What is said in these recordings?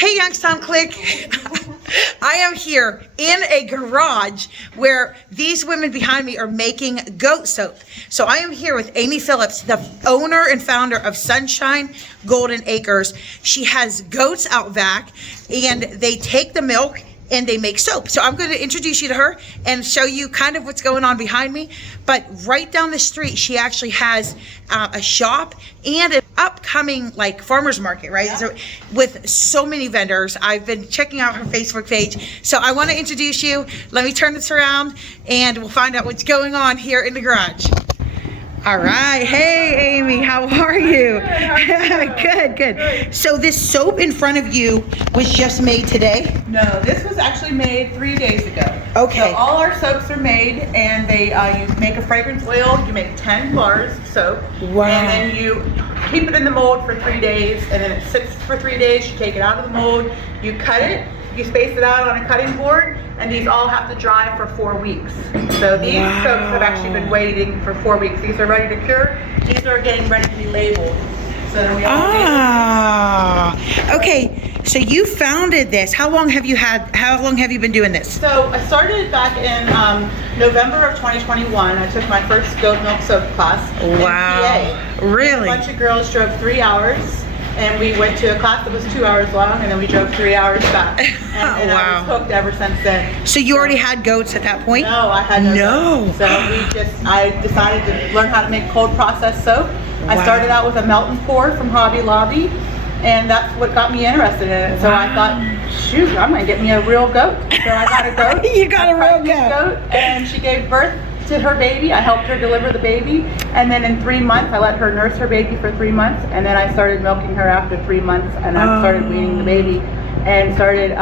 Hey Youngstown Click. I am here in a garage where these women behind me are making goat soap. So I am here with Amy Phillips, the owner and founder of Sunshine Golden Acres. She has goats out back and they take the milk and they make soap. So I'm going to introduce you to her and show you kind of what's going on behind me. But right down the street, she actually has a shop and an upcoming like farmers market, right? Yeah. So with so many vendors. I've been checking out her Facebook page. So I want to introduce you. Let me turn this around and we'll find out what's going on here in the garage. All right. Hey, Amy, how are you? Good, good. So this soap in front of you was just made today? No, this was actually made 3 days ago. Okay. So all our soaps are made, and they you make a fragrance oil. You make 10 bars of soap. Wow. And then you keep it in the mold for 3 days, and then it sits for 3 days. You take it out of the mold. You cut it. You space it out on a cutting board, and these all have to dry for 4 weeks. So these soaps have actually been waiting for 4 weeks. These are ready to cure. These are getting ready to be labeled. So we all okay. So you founded this. How long have you been doing this? So I started back in November of 2021. I took my first goat milk soap class. Wow. Really? A bunch of girls drove 3 hours. And we went to a class that was 2 hours long, and then we drove 3 hours back. And I was hooked ever since then. So you already had goats at that point? No, I had no goats. So I decided to learn how to make cold processed soap. Wow. I started out with a melt and pour from Hobby Lobby, and that's what got me interested in it. So I thought, shoot, I'm gonna get me a real goat. So I got a goat. You got a real goat. And she gave birth to her baby. I helped her deliver the baby, and then in 3 months I let her nurse her baby for 3 months, and then I started milking her after 3 months, and I started weaning the baby and started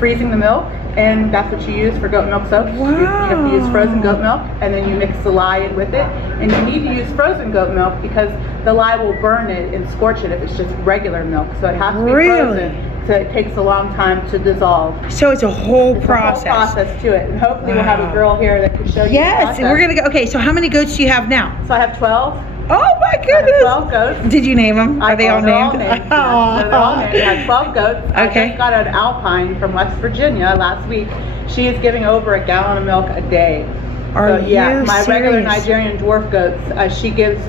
freezing the milk, and that's what you use for goat milk soap. Wow. You have to use frozen goat milk, and then you mix the lye in with it, and you need to use frozen goat milk because the lye will burn it and scorch it if it's just regular milk, so it has to be frozen. So it takes a long time to dissolve. So it's a whole process. A whole process to it, and hopefully we'll have a girl here that can show you. Yes, and we're gonna go. Okay, so how many goats do you have now? So I have 12. Oh my goodness! 12 goats. Did you name them? Are they all named? Yeah, they're all named. I have 12 goats. Okay. I just got an Alpine from West Virginia last week. She is giving over a gallon of milk a day. Are you my serious? Regular Nigerian dwarf goats, she gives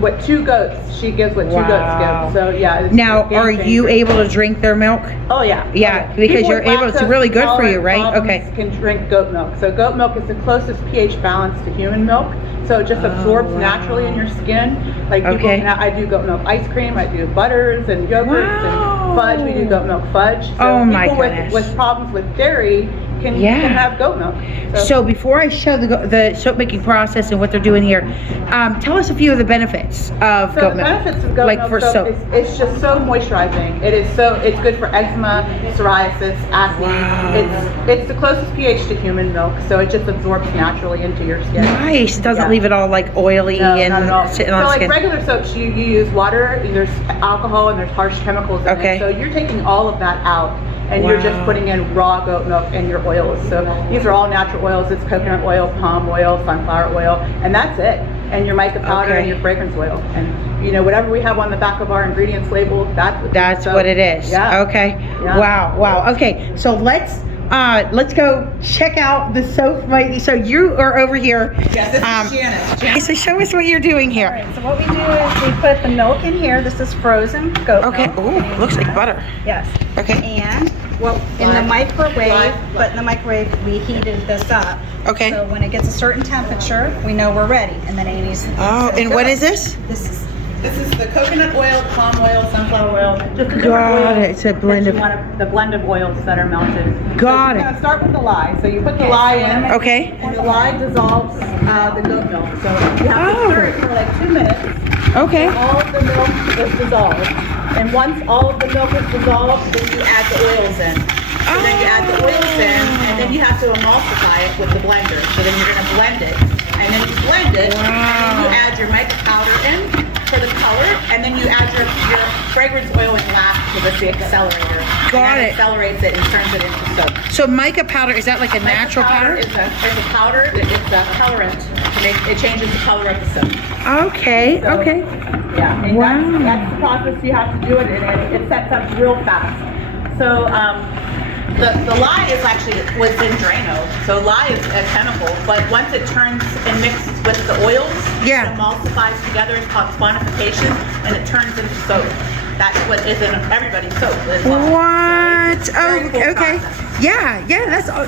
what 2 goats. She gives what 2 goats give. So yeah. Now, are you able to drink their milk? Oh yeah. Yeah, because people you're able. It's really good for you, right? Okay. Can drink goat milk. So goat milk is the closest pH balance to human milk. So it just absorbs naturally in your skin. Like people I do goat milk ice cream. I do butters and yogurts and fudge. We do goat milk fudge. So people with problems with dairy can have goat milk. So before I show the soap making process and what they're doing here, tell us a few of the benefits of goat milk. The benefits of goat milk for soap is it's just so moisturizing. It's good for eczema, psoriasis, acne. Wow. It's the closest pH to human milk, so it just absorbs naturally into your skin. Nice. It doesn't leave it all like oily and sitting on the skin. So like regular soaps, you use water, and there's alcohol, and there's harsh chemicals in it. So you're taking all of that out. And you're just putting in raw goat milk and your oils. So these are all natural oils. It's coconut oil, palm oil, sunflower oil, and that's it. And your mica powder and your fragrance oil. And whatever we have on the back of our ingredients label, that's what it is. Yeah. Okay. Yeah. Wow. Okay. So let's go check out the soap. So you are over here. Yes, this is Janice. So show us what you're doing here. All right, so what we do is we put the milk in here. This is frozen goat milk. Okay. Oh, looks like butter. Yes. Okay. And in the microwave, we heated this up. Okay. So when it gets a certain temperature, we know we're ready. And then Amy's. And what is this? This is the coconut oil, palm oil, sunflower oil. Got it. It's a blend of the blend of oils that are melted. Got it. We're gonna start with the lye. So you put the lye in. Okay. And the lye dissolves the goat milk. So you have to stir it for like 2 minutes. Okay. All of the milk is dissolved. And once all of the milk is dissolved, then you add the oils in. So then you add the oils in, and then you have to emulsify it with the blender. So then you're gonna blend it. And then you blend it, and then you add your mica powder in for the color, and then you add your fragrance oil and last with the accelerator. Got it. Accelerates it and turns it into soap. So mica powder, is that like a natural powder? It's a powder. It's a colorant. It changes the color of the soap. Okay. Yeah. And that's the process you have to do it, and it sets up real fast. So the lye is actually was in Drano. So lye is a chemical, but once it turns and mixes with the oils, Yeah. it emulsifies together. It's called sponification, and it turns into soap. That's what is in everybody's soap. Is lye. What? So it's a very Oh, cool okay. process. Yeah,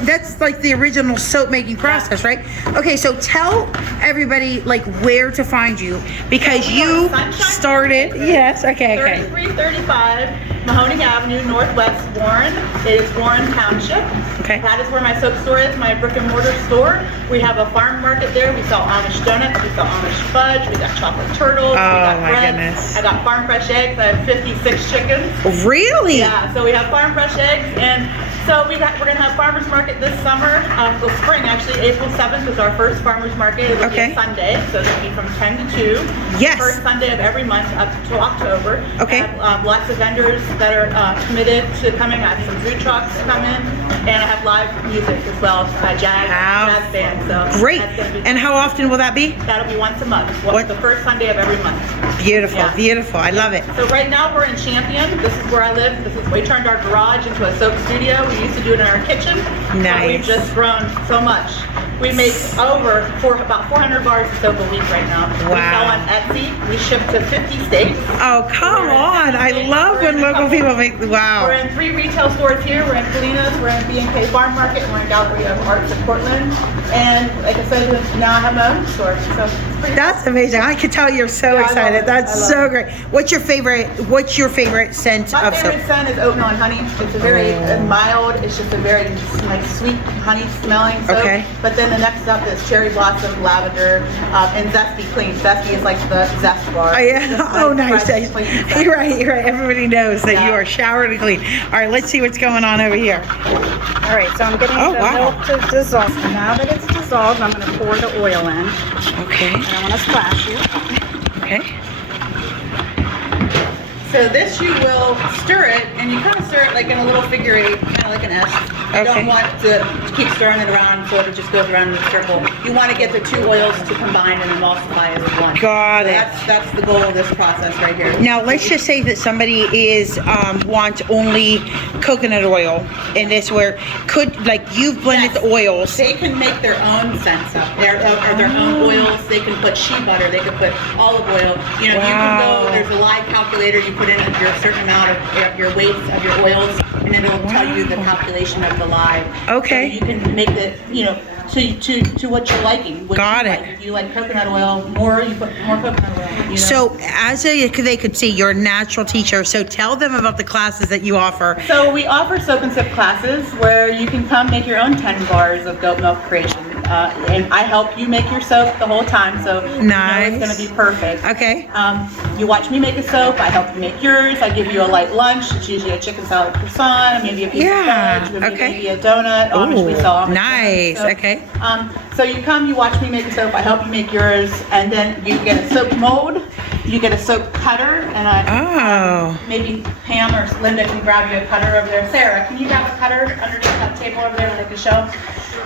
that's like the original soap making process, right? Okay, so tell everybody like where to find you because you Sunshine started. Yes, okay. 3335 Mahoney Avenue, Northwest Warren. It is Warren Township. Okay. That is where my soap store is, my brick and mortar store. We have a farm market there. We sell Amish donuts. We sell Amish fudge. We got chocolate turtles. We got my bread. goodness. I got farm fresh eggs. I have 56 chickens. Really? Yeah, so we have farm fresh eggs, and so we're gonna have farmers market this summer. Well, spring actually. April 7th is our first farmers market. It'll be Okay. a Sunday, so it'll be from 10 to 2. Yes. First Sunday of every month up to October. Okay. I have lots of vendors that are committed to coming. I have some food trucks coming, and I have live music as well, jazz band. So Great. that's gonna be- And how often will that be? that'll be once a month. What? The first Sunday of every month. Beautiful, Yeah. beautiful. I love it. So right now we're in Champion. This is where I live. We turned our garage into a soap studio. We used to do it in our kitchen. But Nice. we've just grown so much. We make about 400 bars of soap a week right now. We Wow. sell on Etsy. We ship to 50 states. Oh, come on. I love when local people make, We're wow. in 3 retail stores here. We're in Colinas, we're in B&K Farm Market, and we're in Gallery of Arts in Portland. And like I said, now I have my own store. So it's pretty That's amazing. I can tell you're so Yeah, I love excited. it. That's I love so it. great. What's your favorite scent My of soap? favorite scent is oatmeal and honey. It's a very mild, it's just a very like sweet honey smelling soap. Okay. But then the next up is cherry blossom, lavender, and zesty clean. Zesty is like the zest bar. Oh yeah. Just, like, Oh nice. fresh, clean zest. You're right. You're right. Everybody knows that Yeah. you are showered and clean. All right. Let's see what's going on over here. All right, so I'm getting Oh, the wow. milk to dissolve. Now that it's dissolved, I'm gonna pour the oil in. Okay. I don't wanna splash you. Okay. So this you will stir it, and you kind of stir it like in a little figure 8, kind of like an S. You Okay. don't want to keep stirring it around so it just goes around in a circle. You want to get the 2 oils to combine and emulsify as one. Got So it. That's the goal of this process right here. Now let's just say that somebody is wants only coconut oil, and this where could like you've blended Yes. the oils. They can make their own scents up, their own oils. They can put shea butter. They can put olive oil. You know, you can Wow. go. There's a lye calculator. You put in your certain amount of your weights of your oils, and then it'll tell you the calculation of the lye. Okay. So you can make the to what you're liking. What Got you it. Like. If you like coconut oil more, you put more coconut oil. You know? So they could see you're a natural teacher. So tell them about the classes that you offer. So we offer soap and sip classes where you can come make your own 10 bars of goat milk creation. And I help you make your soap the whole time, so you know Nice. it's going to be perfect. Okay. You watch me make a soap, I help you make yours, I give you a light lunch. It's usually a chicken salad croissant, maybe a piece Yeah, of fudge, okay. maybe a donut. Amish, we Ooh, sell Amish nice, donuts. okay. So you come, you watch me make a soap, I help you make yours, and then you get a soap mold, you get a soap cutter, and Oh. maybe Pam or Linda can grab you a cutter over there. Sarah, can you grab a cutter underneath that table over there like a show?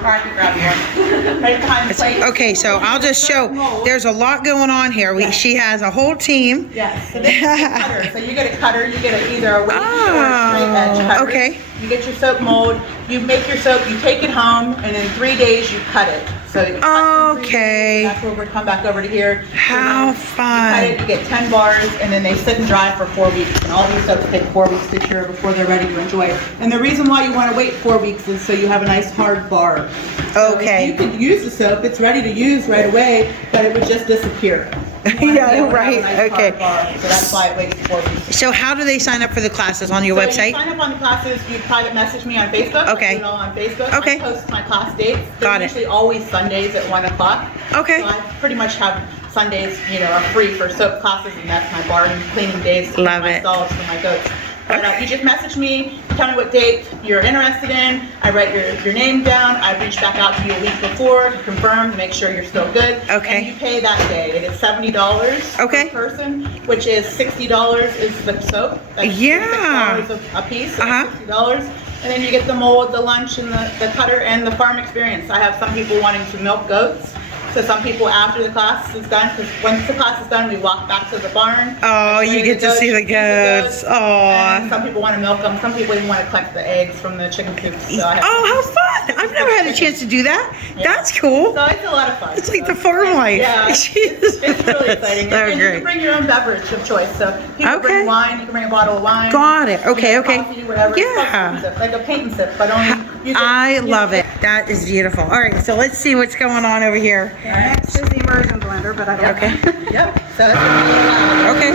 Or I can grab you one. Right behind the plate. Okay, so I'll just show. There's a lot going on here. She has a whole team. Yes. So this is a cutter. So you get a cutter, you get either a wavy or a straight edge cutter. Okay. You get your soap mold, you make your soap, you take it home, and in 3 days you cut it. So you cut in 3 Okay. days, that's where we're come back over to here. How You cut fun. it, you get 10 bars, and then they sit and dry for 4 weeks. And all these soaps take 4 weeks to cure before they're ready to enjoy. And the reason why you want to wait 4 weeks is so you have a nice hard bar. So Okay. You can use the soap, it's ready to use right away, but it would just disappear. You want to be Yeah, able to have a right, nice hard okay. bar, so that's why it waits 4 weeks. So how do they sign up for the classes on your So website? you sign up on the classes, you private message me on Facebook. Okay. I do it all on Facebook. Okay. I post my class dates. Got They're it. usually always Sundays at 1 o'clock. Okay. So I pretty much have Sundays, are free for soap classes, and that's my bar and cleaning days to Love clean my it. stalls for my goats. But Okay. you just message me, tell me what date you're interested in. I write your name down. I reach back out to you a week before to confirm, to make sure you're still good. Okay. And you pay that day. It is $70 Okay. per person, which is $60 is the soap. That's Yeah. $6 a piece, so Uh-huh. $60. And then you get the mold, the lunch, and the cutter, and the farm experience. I have some people wanting to milk goats. So some people after the class is done, because once the class is done, we walk back to the barn. Oh, you get to see the goats. And Oh. some people want to milk them. Some people even want to collect the eggs from the chicken coops. So I have Oh, how fun! I've never had a chance to do that. Yeah. That's cool. So it's a lot of fun. It's like the farm life. Yeah, it's really exciting. So And you great. can bring your own beverage of choice. So you can Okay. bring wine, you can bring a bottle of wine. Got it. Okay, okay. Coffee, whatever. It's Yeah. called sip, like a paint and sip, but only you can, I you love know. it. That is beautiful. All right, so let's see what's going on over here. Next is the immersion blender, but I don't. Okay. Yep. So that's what we allow. Okay.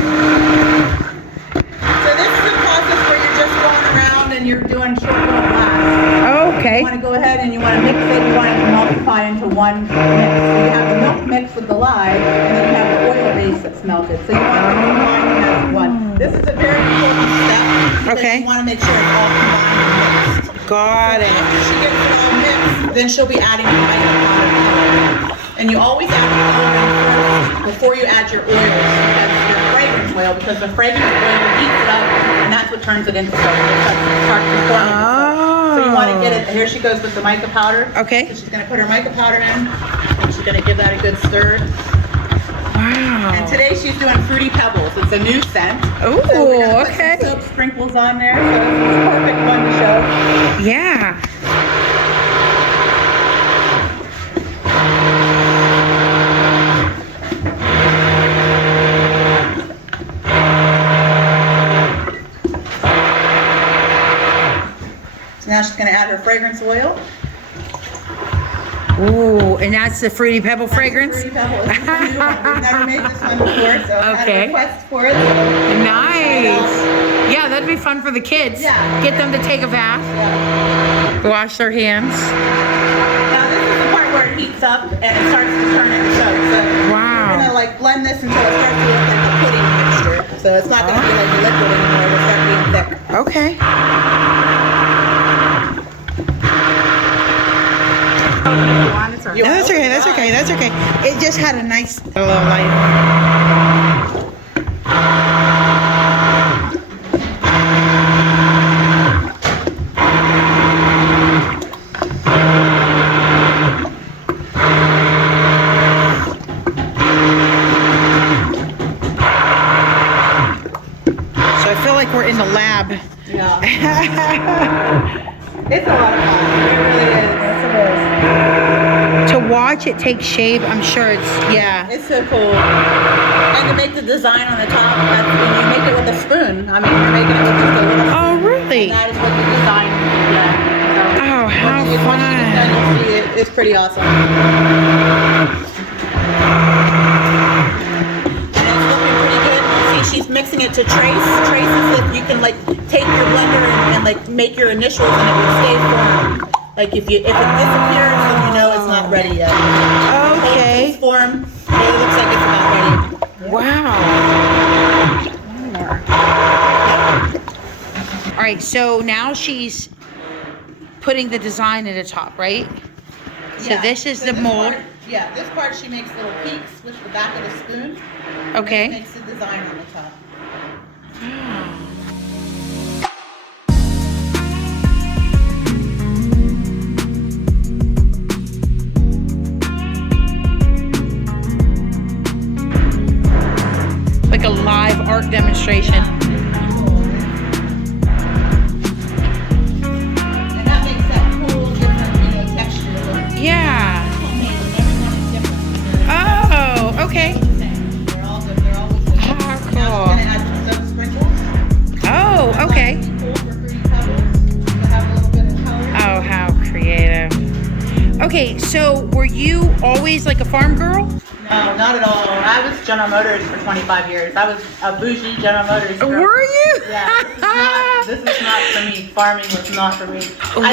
So this is a process where you're just going around and you're doing short little blasts. Okay. You want to go ahead and you want to mix it. You want it to multiply into one mix. So you have the milk mix with the lye, and then you have the oil base that's melted. So you want to combine them as one. This is a very important step because Okay. you want to make sure it's all combined and mixed. Got it. After she gets it all mixed, then she'll be adding the mica powder. And you always add the coloring first before you add your oils, your fragrance oil, because the fragrance oil heats it up, and that's what turns it into soap. It starts conforming to soap. So you want to get it. Here she goes with the mica powder. Okay. So she's going to put her mica powder in, and she's going to give that a good stir. Wow. And today she's doing Fruity Pebbles. It's a new scent. Ooh, So we're gonna put okay. some soap sprinkles on there, so it's a perfect one to show. Yeah. So now she's going to add her fragrance oil. Ooh, and that's the Fruity Pebble fragrance? Fruity Pebbles. This is a new one. We've never made this one before, so I had Okay. a request for it. So Nice. Yeah, that'd be fun for the kids. Yeah. Get them to take a bath, Yeah. wash their hands. Now this is the part where it heats up and it starts to turn into soap. So Wow. we're gonna like blend this until it starts to look like a pudding mixture. So it's not gonna be like a liquid anymore. It'll start being thick. Okay. You No, want that's to okay, open that's it okay, up? that's okay. It just had a nice little light. So I feel like we're in the lab. Yeah. It's a lot of fun. It really is. Yes, it is. To watch it take shape, I'm sure it's, yeah. It's so cool. And to make the design on the top, that's when you make it with a spoon. I mean, you're making it with just a little spoon. Oh, really? And that is what the design is. Yeah. So Oh, how when you get fun. done, you'll see it. It's pretty awesome. And it's looking pretty good. See, she's mixing it to trace. Trace is if you can like take your blender and like make your initials and it will stay firm. Like if it disappears, then you know it's not ready yet. Okay. It's form. It looks like it's about ready. Wow. All right, so now she's putting the design at the top, right? So Yeah. this is So the this mold. part- yeah, this part she makes little peaks with the back of the spoon. Okay. And it makes the design on the top. Like a live art demonstration. And that makes that cool, different, texture. Yeah. Homemade, and everyone is different. Oh, okay. They're all good. They're always good. How Now she's cool. gonna add some soap sprinkles. Oh, okay. Cool for Fruity Pebbles. To have a little bit of color. Oh, how creative. Okay, so were you always like a farm girl? No, not at all. I was General Motors for 25 years. I was a bougie General Motors girl. Were you? Yeah, this is not for me. Farming was not for me. I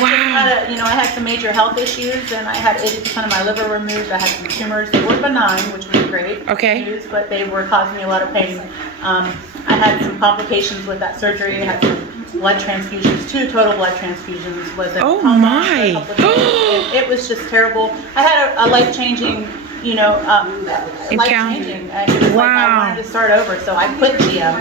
just had I had some major health issues, and I had 80% of my liver removed. I had some tumors. They were benign, which was great Okay. news, but they were causing me a lot of pain. I had some complications with that surgery. I had some blood transfusions, 2 total blood transfusions. Was in Oh, coma my. for a couple of days, and it was just terrible. I had a life-changing, life-changing. It was like I Wow. wanted to start over, so I quit GM.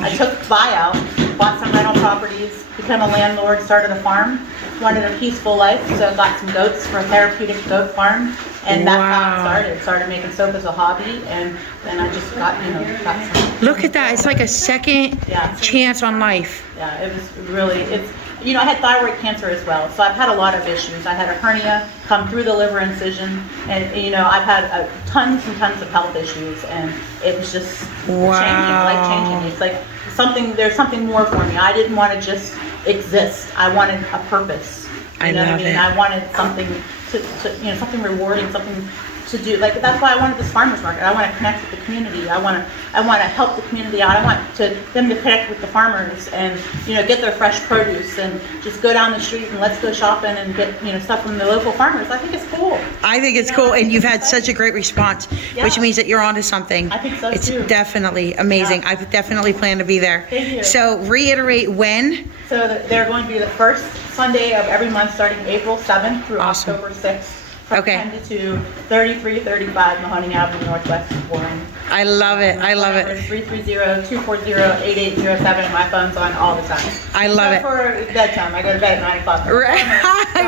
I took buyout, bought some rental properties, became a landlord, started a farm, wanted a peaceful life, so got some goats for a therapeutic goat farm, and that's how it started. Started making soap as a hobby, and then I just got, got some. Look at that. It's like a second Yeah. chance on life. Yeah, it was really, I had thyroid cancer as well, so I've had a lot of issues. I had a hernia come through the liver incision, and I've had tons and tons of health issues, and it was just life-changing. It's like there's something more for me. I didn't want to just exist. I wanted a purpose. You know what I mean? I wanted something something rewarding, something to do. Like, that's why I wanted this farmers market. I want to connect with the community. I want to help the community out. I want them to connect with the farmers and get their fresh produce and just go down the street and let's go shopping and get stuff from the local farmers. I think it's cool. I think it's cool, and you've had such a great response, which means that you're onto something. I think so It's too. Definitely amazing. Yeah. I definitely plan to be there. Thank you. So reiterate when. So they're going to be the first Sunday of every month starting April 7th through Awesome. October 6th. From Okay. 10 to 2, 3335 Mahoning Avenue Northwest of Warren. I love it. I love It's it. 330-240-8807. My phone's on all the time. I love Except for bedtime. I go to bed at 9 o'clock. Right.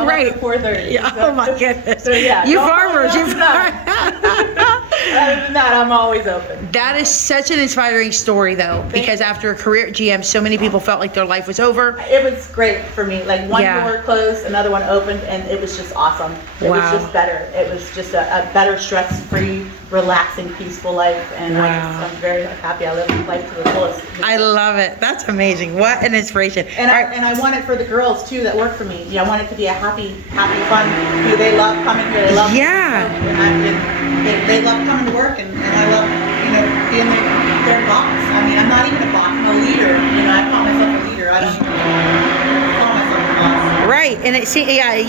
Right. 4:30. Yeah, oh my goodness. So yeah. You don't farmers. call me You after that. Other than that, I'm always open. That is such an inspiring story, though, because after a career at GM, so many people felt like their life was over. It was great for me. Like, one Yeah. door closed, another one opened, and it was just awesome. It Wow. was just better. It was just a better stress-free, relaxing, peaceful life, and Wow. I'm very happy. I live life to the fullest. I love it. That's amazing. What an inspiration. And All I, right. and I want it for the girls too that work for me. I want it to be a happy, fun. They love coming here. They love Yeah. they love coming to work, and I love being their boss. I mean, I'm not even a boss. I'm a leader. I call myself a leader. I don't call myself a boss. Right, and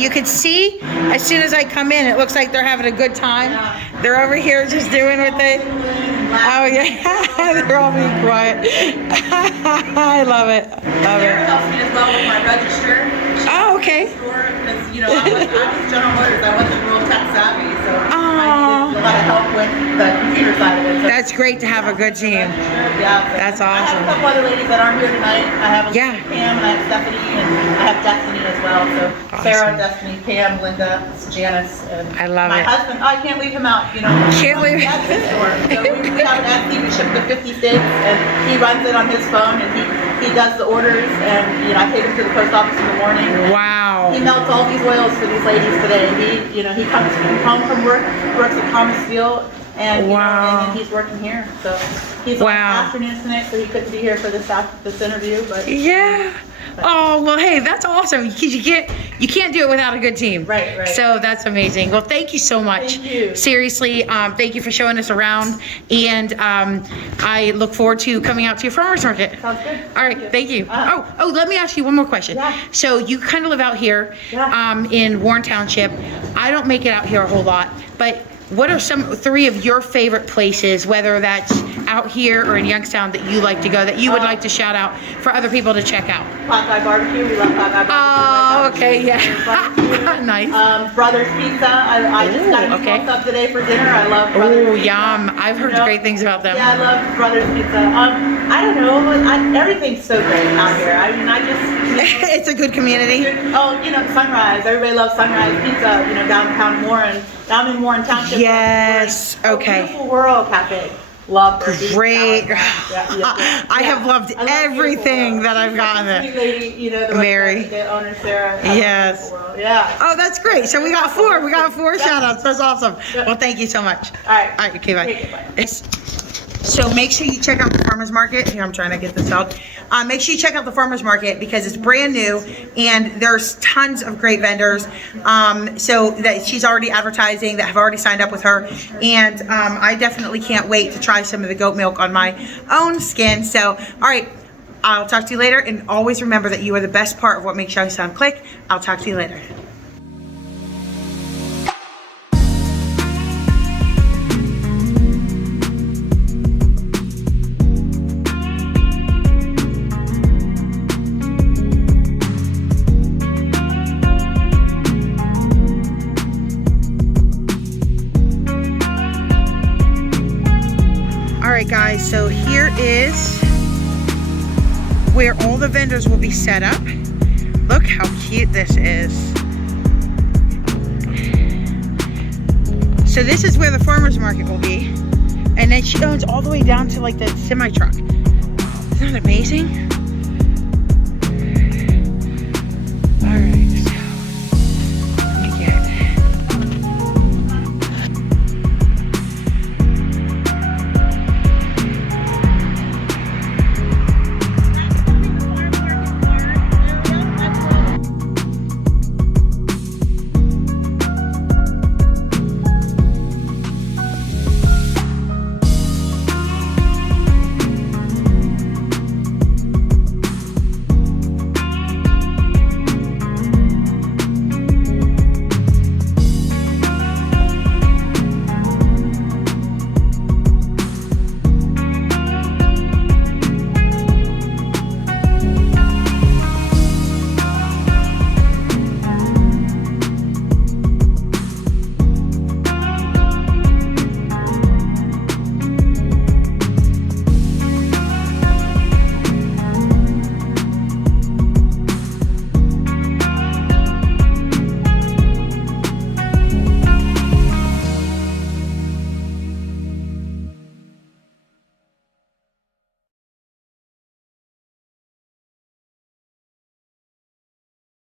you could see as soon as I come in, it looks like they're having a good time. Yeah. They're over here just doing what they. Oh yeah, they're all being quiet. I love it. Love Sarah it. helps me as well with my register. Oh, okay. Because I was General Motors. I wasn't real tech savvy, so I Aw. needed a lot of help with the computer side of it. So That's great to have a good team. Yeah, That's I have awesome. a couple other ladies that aren't here tonight. I have Yeah. Pam, and I have Stephanie, and I have Destiny as well. So Sarah, Awesome. Destiny, Pam, Linda, Janice, and I love my it. husband. I can't leave him out. Can't leave- That's his store. So we have an Etsy. We ship to 50 states, and he runs it on his phone, and he does the orders, and I take him to the post office in the morning. and Wow. He melts all these oils for these ladies today. He comes home from work, works at Thomas Steel, and Wow. and then he's working here. So he's on afternoons tonight, so he couldn't be here for this interview. But Yeah. Oh well, hey, that's awesome because you can't do it without a good team. Right. So that's amazing. Well, thank you so much. Thank you. Seriously, thank you for showing us around, and I look forward to coming out to your farmers market. Sounds good. All right, thank you. Uh-huh. Oh, let me ask you one more question. Yeah. So you kind of live out here, Yeah. in Warren Township. I don't make it out here a whole lot, but what are three of your favorite places, whether that's out here or in Youngstown, that you like to go, that you would like to shout out for other people to check out? Popeye Barbecue. We love Popeye Barbecue. Oh, okay, yeah. Barbecue. Nice. Brothers Pizza. I just got a new okay. up today for dinner. I love Brothers Oh, Pizza. yum. I've heard great things about them. Yeah, I love Brothers Pizza. I don't know. Everything's so great out here. I mean, I just. It's a good community. Oh, Sunrise. Everybody loves Sunrise Pizza. Downtown Warren. I'm in Warren Township. Yes. Okay. Beautiful World Cafe. Love their beef Great. salad. I have loved I love everything Beautiful that I've World. gotten Sweet there. lady, the Mary. The owner Sarah. I love Yes. Beautiful World. Yeah. Oh, that's great. So we got four. We got four shout outs. That's awesome. Yep. Well, thank you so much. All right. All right. Okay, bye. Okay, bye. It's- So make sure you check out the farmers market. Here, I'm trying to get this out. Make sure you check out the farmers market because it's brand new and there's tons of great vendors. So that she's already advertising that have already signed up with her, and I definitely can't wait to try some of the goat milk on my own skin. So, all right. I'll talk to you later, and always remember that you are the best part of what makes Youngstown click. I'll talk to you later. All right, guys, so here is where all the vendors will be set up. Look how cute this is. So this is where the farmers market will be. And then she owns all the way down to like the semi truck. Isn't that amazing?